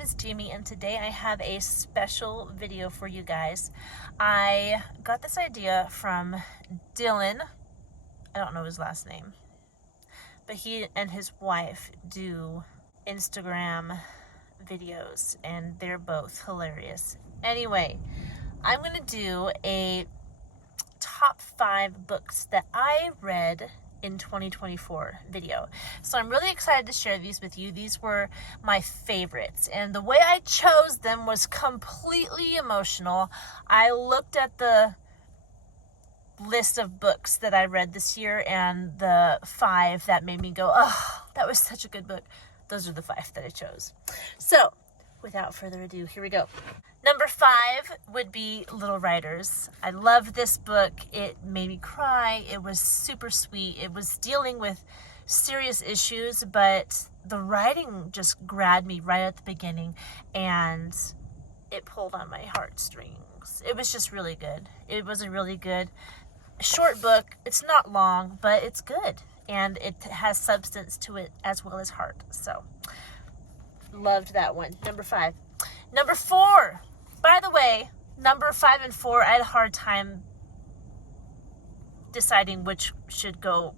name is Jamie, and today I have a special video for you guys. I got this idea from Dylan. I don't know his last name, but he and his wife do Instagram videos, and they're both hilarious. Anyway, I'm going to do a top 5 books that I read in 2024 video. So I'm really excited to share these with you. These were my favorites, and the way I chose them was completely emotional. I looked at the list of books that I read this year and the 5 that made me go, oh, that was such a good book. Those are the 5 that I chose. So without further ado, here we go. Number 5 would be Little Riders. I loved this book. It made me cry. It was super sweet. It was dealing with serious issues, but the writing just grabbed me right at the beginning, and it pulled on my heartstrings. It was just really good. It was a really good short book. It's not long, but it's good, and it has substance to it as well as heart. So loved that one. Number 5. Number 4. By the way, number 5 and 4, I had a hard time deciding which should go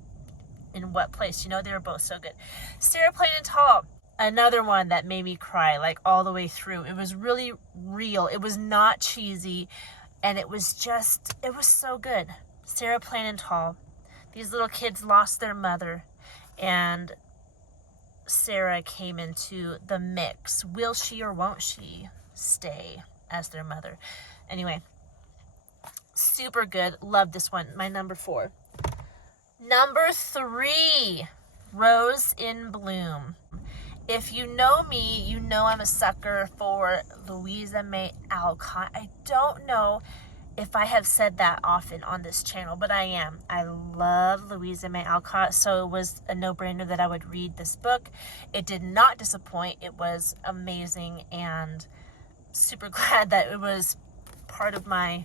in what place. You know, they were both so good. Sarah Plain and Tall, another one that made me cry like all the way through. It was really real. It was not cheesy, and it was so good. Sarah Plain and Tall. These little kids lost their mother, and Sarah came into the mix. Will she or won't she stay as their mother? Anyway, super good. Love this one. My number 4. Number 3, Rose in Bloom. If you know me, you know I'm a sucker for Louisa May Alcott. I don't know if I have said that often on this channel, but I am. I love Louisa May Alcott, so it was a no-brainer that I would read this book. It did not disappoint. It was amazing, and super glad that it was part of my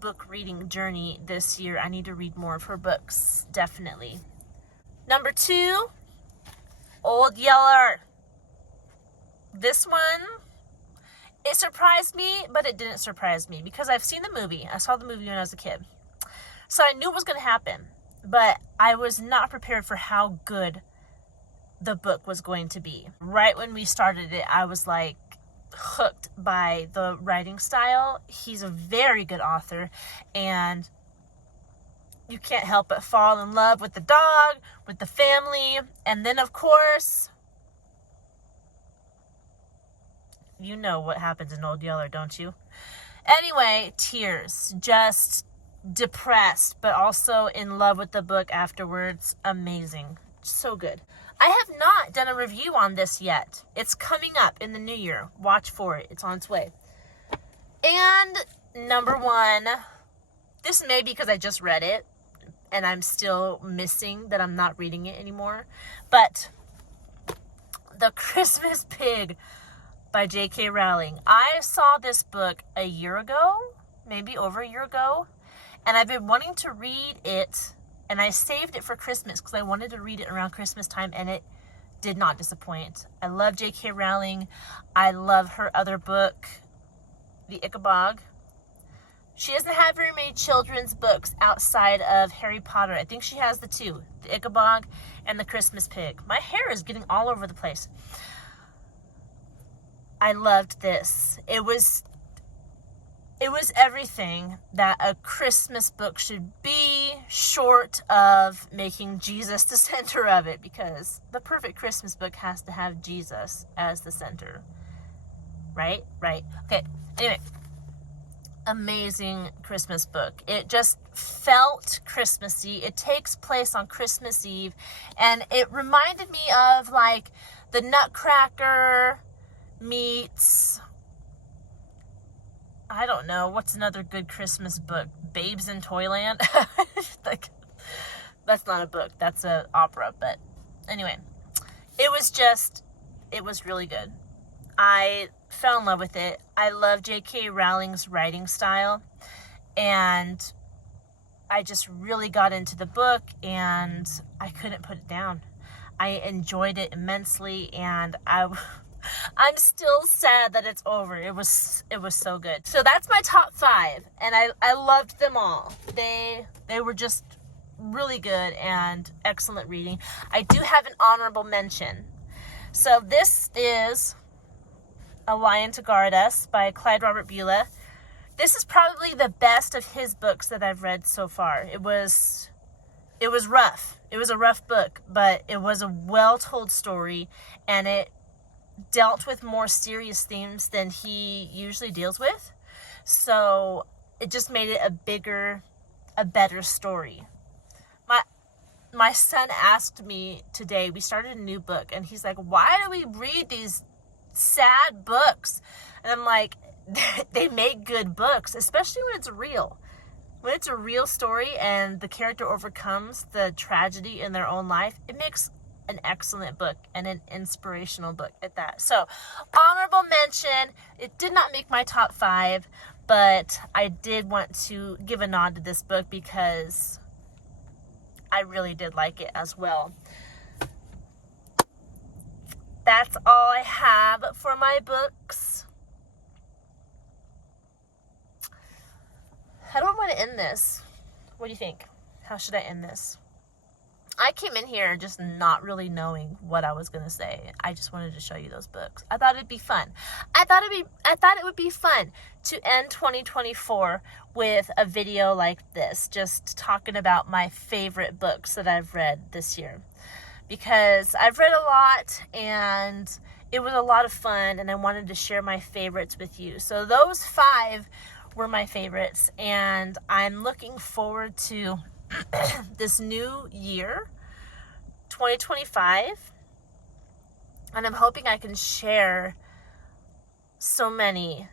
book reading journey this year. I need to read more of her books, definitely. Number 2, Old Yeller. This one, it surprised me, but it didn't surprise me because I've seen the movie. I saw the movie when I was a kid. So I knew it was going to happen, but I was not prepared for how good the book was going to be. Right when we started it, I was like hooked by the writing style. He's a very good author, and you can't help but fall in love with the dog, with the family, and then of course, you know what happens in Old Yeller, don't you? Anyway, tears. Just depressed, but also in love with the book afterwards. Amazing. So good. I have not done a review on this yet. It's coming up in the new year. Watch for it. It's on its way. And number 1, this may be because I just read it and I'm still missing that I'm not reading it anymore, but The Christmas Pig by J.K. Rowling. I saw this book a year ago, maybe over a year ago, and I've been wanting to read it, and I saved it for Christmas because I wanted to read it around Christmas time, and it did not disappoint. I love J.K. Rowling. I love her other book, The Ichabod. She doesn't have very many children's books outside of Harry Potter. I think she has the 2, The Ichabod and The Christmas Pig. My hair is getting all over the place. I loved this. It was everything that a Christmas book should be, short of making Jesus the center of it, because the perfect Christmas book has to have Jesus as the center. Right? Okay. Anyway, amazing Christmas book. It just felt Christmassy. It takes place on Christmas Eve, and it reminded me of like the Nutcracker meets, I don't know, what's another good Christmas book? Babes in Toyland? Like, that's not a book, that's an opera, but anyway, it was really good. I fell in love with it. I love J.K. Rowling's writing style, and I just really got into the book, and I couldn't put it down. I enjoyed it immensely, and I'm still sad that it's over. It was so good. So that's my top 5, and I loved them all. They were just really good and excellent reading. I do have an honorable mention. So this is A Lion to Guard Us by Clyde Robert Beulah. This is probably the best of his books that I've read so far. It was rough. It was a rough book, but it was a well-told story, and it dealt with more serious themes than he usually deals with. So it just made it a better story. My son asked me today, we started a new book, and he's like, why do we read these sad books? And I'm like, they make good books, especially when it's real. When it's a real story and the character overcomes the tragedy in their own life, it makes an excellent book and an inspirational book at that. So, honorable mention. It did not make my top 5, but I did want to give a nod to this book because I really did like it as well. That's all I have for my books. How do I want to end this? What do you think? How should I end this? I came in here just not really knowing what I was going to say. I just wanted to show you those books. I thought it'd be fun. I thought it would be fun to end 2024 with a video like this, just talking about my favorite books that I've read this year. Because I've read a lot and it was a lot of fun, and I wanted to share my favorites with you. So those 5 were my favorites, and I'm looking forward to this new year, 2025, and I'm hoping I can share so many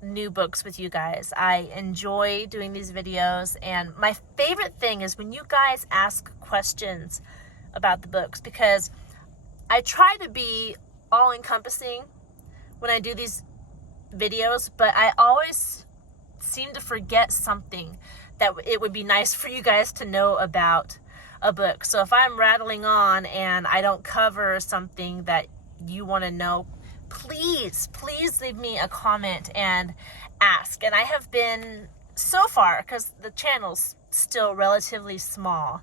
new books with you guys. I enjoy doing these videos, and my favorite thing is when you guys ask questions about the books, because I try to be all-encompassing when I do these videos, but I always seem to forget something that it would be nice for you guys to know about a book. So if I'm rattling on and I don't cover something that you want to know, please leave me a comment and ask. And I have been, so far, because the channel's still relatively small,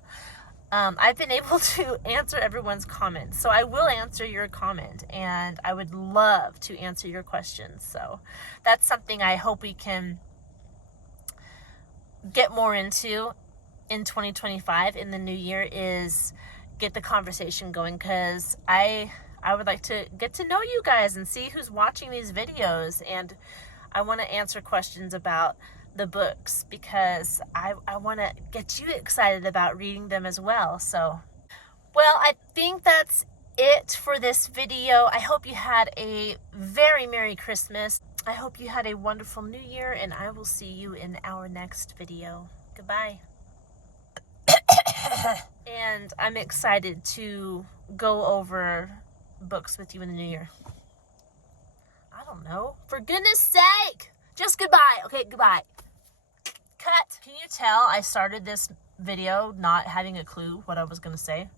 I've been able to answer everyone's comments. So I will answer your comment, and I would love to answer your questions. So that's something I hope we can get more into in 2025 in the new year, is get the conversation going, because I would like to get to know you guys and see who's watching these videos, and I want to answer questions about the books because I want to get you excited about reading them as well. So, well, I think that's it for this video. I hope you had a very Merry Christmas. I hope you had a wonderful New Year, and I will see you in our next video. Goodbye. And I'm excited to go over books with you in the new year. I don't know. For goodness sake! Just goodbye. Okay, goodbye. Cut. Can you tell I started this video not having a clue what I was going to say?